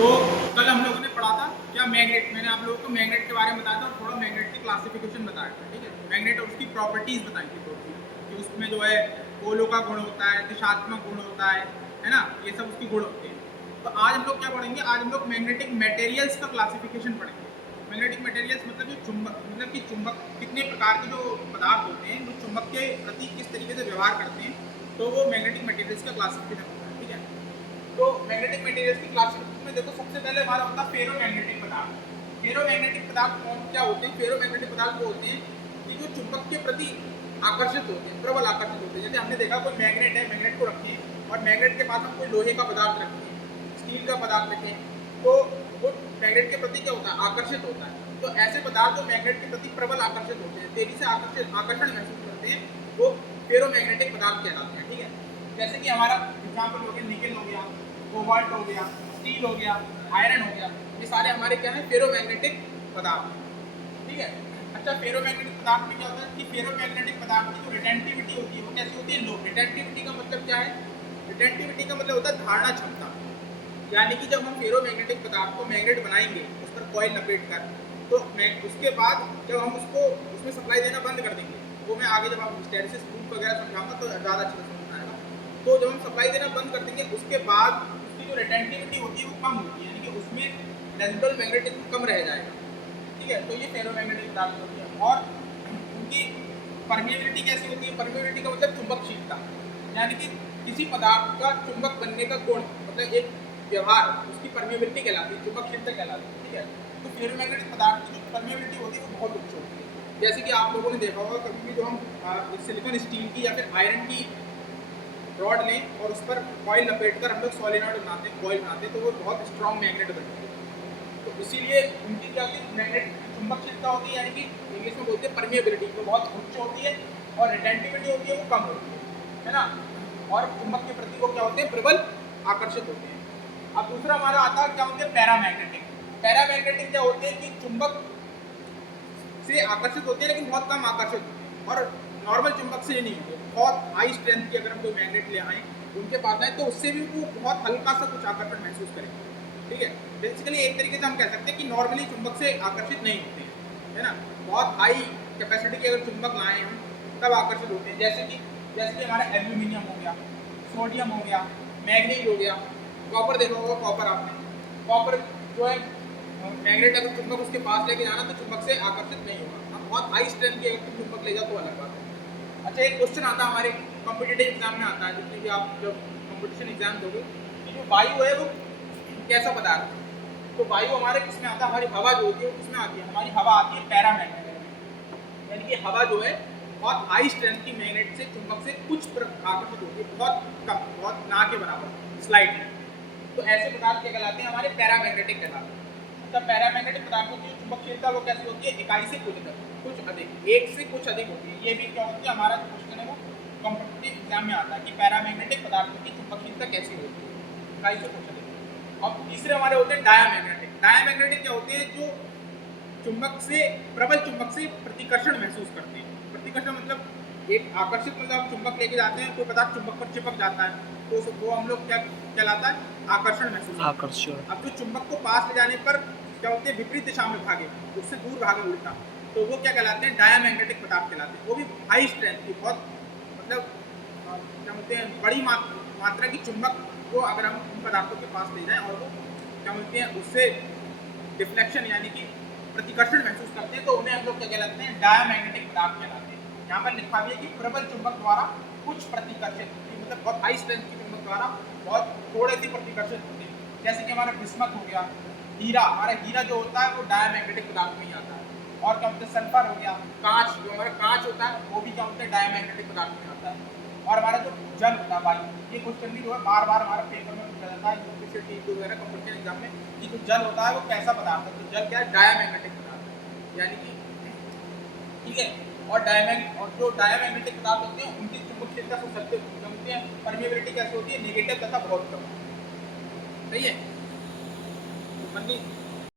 तो कल हम लोगों ने पढ़ा था क्या मैग्नेट, मैंने आप लोगों को मैग्नेट के बारे में बताया था और थोड़ा मैग्नेट की क्लासिफिकेशन बताया था, ठीक है। मैग्नेट और उसकी प्रॉपर्टीज बताई थी थोड़ी, कि उसमें जो है पोलो का गुण होता है, दिशात्मक गुण होता है ना, ये सब उसके गुण होते हैं। तो आज हम लोग क्या पढ़ेंगे, आज हम लोग मैग्नेटिक मटेरियल्स का क्लासिफिकेशन पढ़ेंगे। मैग्नेटिक मटेरियल्स मतलब जो चुंबक, मतलब कि चुंबक कितने प्रकार के जो पदार्थ होते हैं जो चुंबक के प्रति किस तरीके से व्यवहार करते हैं, तो वो मैग्नेटिक मटेरियल्स का क्लासिफिकेशन होता है, ठीक है। तो मैग्नेटिक मटेरियल्स की क्लासिफिकेशन में देखो, सबसे पहले हमारा होता है फेरोमैग्नेटिक पदार्थ। फेरोमैग्नेटिक पदार्थ कौन क्या होते हैं? फेरोमैग्नेटिक पदार्थ वो होते हैं कि जो चुंबक के प्रति आकर्षित होते हैं, प्रबल आकर्षित होते हैं। जैसे हमने देखा कोई मैग्नेट है, मैग्नेट को रखें और मैग्नेट के पास हम कोई लोहे का पदार्थ रखें, स्टील का पदार्थ रखें, तो वो मैग्नेट के प्रति क्या होता है? आकर्षित होता है। तो ऐसे पदार्थ जो मैग्नेट के प्रति प्रबल आकर्षित होते हैं, तेजी से आकर्षण महसूस करते हैं, वो फेरोमैग्नेटिक पदार्थ कहलाते हैं, ठीक है। जैसे कि हमारा एग्जाम्पल हो गया निकेल हो गया, कोबाल्ट हो गया, स्टील हो गया, आयरन हो गया, ये सारे हमारे क्या है? फेरोमैग्नेटिक पदार्थ, ठीक है। अच्छा, फेरोमैग्नेटिक पदार्थ में क्या होता है कि फेरोमैग्नेटिक पदार्थ की जो रिटेंटिविटी होती है वो कैसी होती है? लो। रिटेंटिविटी का मतलब क्या है? रिटेंटिविटी का मतलब होता है धारणा क्षमता। यानी कि जब हम फेरोमैग्नेटिक पदार्थ को मैग्नेट बनाएंगे उस पर कॉइल लपेट कर, तो उसके बाद जब हम उसको उसमें सप्लाई देना बंद कर देंगे, वो मैं आगे जब आप हिस्टैरिसीस प्रूफ वगैरह समझाऊंगा तो ज़्यादा अच्छे से समझ आएगा। तो जब हम सप्लाई देना बंद कर देंगे उसके बाद उसकी जो रिटेंटिविटी होती है वो कम होती है, यानी कि उसमें रेजिडुअल मैग्नेटिज्म कम रह जाएगा, ठीक है। तो ये फेरोमैग्नेटिक पदार्थ होती है। और उनकी परमिएबिलिटी कैसी होती है? परमिएबिलिटी का मतलब चुंबकशीलता, यानी कि किसी पदार्थ का चुंबक बनने का गुण, मतलब एक व्यवहार, उसकी परमिएबिलिटी कहलाती है, चुंबकशीलता कहलाती है, ठीक है। तो फेरोमैग्नेटिक पदार्थ की जो परमिएबिलिटी होती है वो बहुत उच्च होती है। जैसे कि आप लोगों ने देखा होगा कभी भी जो हम सिलिकॉन स्टील की या फिर आयरन की रॉड लें और उस पर कॉइल लपेट कर हम लोग सॉलिनॉइड बनाते हैं, कॉइल बनाते हैं, तो वो बहुत स्ट्रॉन्ग मैग्नेट बनती है। तो इसीलिए उनकी क्या होती है? मैग्नेट चुंबकशीलता होती है, यानी कि इंग्लिश में बोलते हैं परमिएबिलिटी, वो बहुत उच्च होती है, और रिटेंटिविटी होती है वो कम होती है ना। और चुंबक के प्रति वो क्या होते हैं? प्रबल आकर्षित होते हैं। अब दूसरा हमारा आता है क्या होते हैं? पैरामैग्नेटिक। पैरामैग्नेटिक क्या होते हैं कि चुंबक से आकर्षित होते हैं लेकिन बहुत कम आकर्षित होते हैं, और नॉर्मल चुंबक से नहीं होते। बहुत हाई स्ट्रेंथ की अगर हम कोई मैग्नेट ले आए उनके पास आए तो उससे भी वो बहुत हल्का सा कुछ आकर्षण महसूस करेंगे, ठीक है। बेसिकली एक तरीके से हम कह सकते हैं कि नॉर्मली चुंबक से आकर्षित नहीं होते हैं, है ना। बहुत हाई कैपेसिटी के अगर चुंबक लाए हम तब आकर्षित होते हैं। जैसे कि हमारा एल्यूमिनियम हो गया, सोडियम हो गया, मैग्नीज हो गया, कॉपर देखा होगा, कॉपर आपने, कॉपर जो है मैग्नेट अगर चुंबक उसके पास लेके जाना तो चुंबक से आकर्षित नहीं होगा। अब बहुत हाई स्ट्रेंथ की अगर तुम चुंबक ले जाओ तो अलग बात है। अच्छा, एक क्वेश्चन आता है हमारे कॉम्पिटिटिव एग्जाम में आता है, जितने भी आप जब कॉम्पिटिशन एग्जाम दोगे, कि जो वायु है वो कैसा पदार्थ है? तो वायु हमारे किसमें आता है? हमारी हवा जो होती है वो किसमें आती है? हमारी हवा आती है पैरामैग्नेटिक में। यानी कि हवा जो है बहुत हाई स्ट्रेंथ की मैग्नेट से चुंबक से कुछ आकर्षित होती है, बहुत कम, बहुत ना के बराबर, स्लाइड। तो ऐसे पदार्थ क्या कहलाते हैं? हमारे पैरामैग्नेटिक कहलाते हैं। मतलब पैरामैग्नेटिक पदार्थों की चुंबकशीलता वो कैसी होती है? इकाई से कुछ अधिक, एक से कुछ अधिक होती है। ये भी क्या होती है? हमारा जो क्वेश्चन है वो कॉम्पिटिटिव एग्जाम में आता है कि पैरामैग्नेटिक पदार्थों की चुंबकशीलता कैसी होती है, इकाई से कुछ अधिक। अब तीसरे हमारे होते हैं डायामैग्नेटिक। डायामैग्नेटिक क्या होते हैं? जो चुंबक से, प्रबल चुंबक से प्रतिकर्षण महसूस करते हैं। प्रतिकर्षण मतलब एक आकर्षित, मतलब आप चुंबक लेके जाते हैं, कोई पदार्थ चुंबक पर चिपक जाता है तो वो हम लोग क्या कहलाता है? आकर्षण महसूस। अब जो चुंबक को पास ले जाने पर क्या होते हैं? विपरीत दिशा में भागे, उससे दूर भागे उल्टा, तो वो क्या कहलाते हैं? डायामैग्नेटिक पदार्थ कहलाते हैं। वो भी हाई स्ट्रेंथ की, बहुत मतलब क्या बोलते हैं, बड़ी मात्रा की चुंबक को अगर हम उन पदार्थों के पास ले जाएं और वो क्या बोलते हैं उससे डिफ्लेक्शन यानी कि प्रतिकर्षण महसूस करते हैं, तो उन्हें हम लोग क्या कहलाते हैं? डायामैग्नेटिक पदार्थ कहलाते हैं। यहाँ पर लिखा भी है कि प्रबल चुंबक द्वारा कुछ प्रतिकर्षित, मतलब बहुत हाई स्ट्रेंथ की चुंबक द्वारा बहुत थोड़े से प्रतिकर्षित होते हैं। जैसे कि हमारा बिस्मथ हो गया, हीरा, हमारा हीरा जो होता है वो डायामैग्नेटिक पदार्थ में ही आता है। और क्या बोलते हैं? सल्फर हो गया, कांच, जो हमारा कांच होता है वो भी क्या होता है? डायामैग्नेटिक पदार्थ में आता है। और हमारा जो जल होता है, वायु, ये क्वेश्चन भी जो है बार बार हमारा पेपर में पूछा जाता है यूपीएससी टीम वगैरह कॉम्पिटिशन एग्जाम में, कि जो जल होता है वो कैसा पदार्थ है? तो जल क्या है? डायामैग्नेटिक पदार्थ है, यानी कि, ठीक है। और जो डायामैग्नेटिक पदार्थ होते हैं उनकी चुंबकशीलता से सत्य होती है, परमिएबिलिटी कैसी होती है? नेगेटिव तथा बहुत कम, सही है।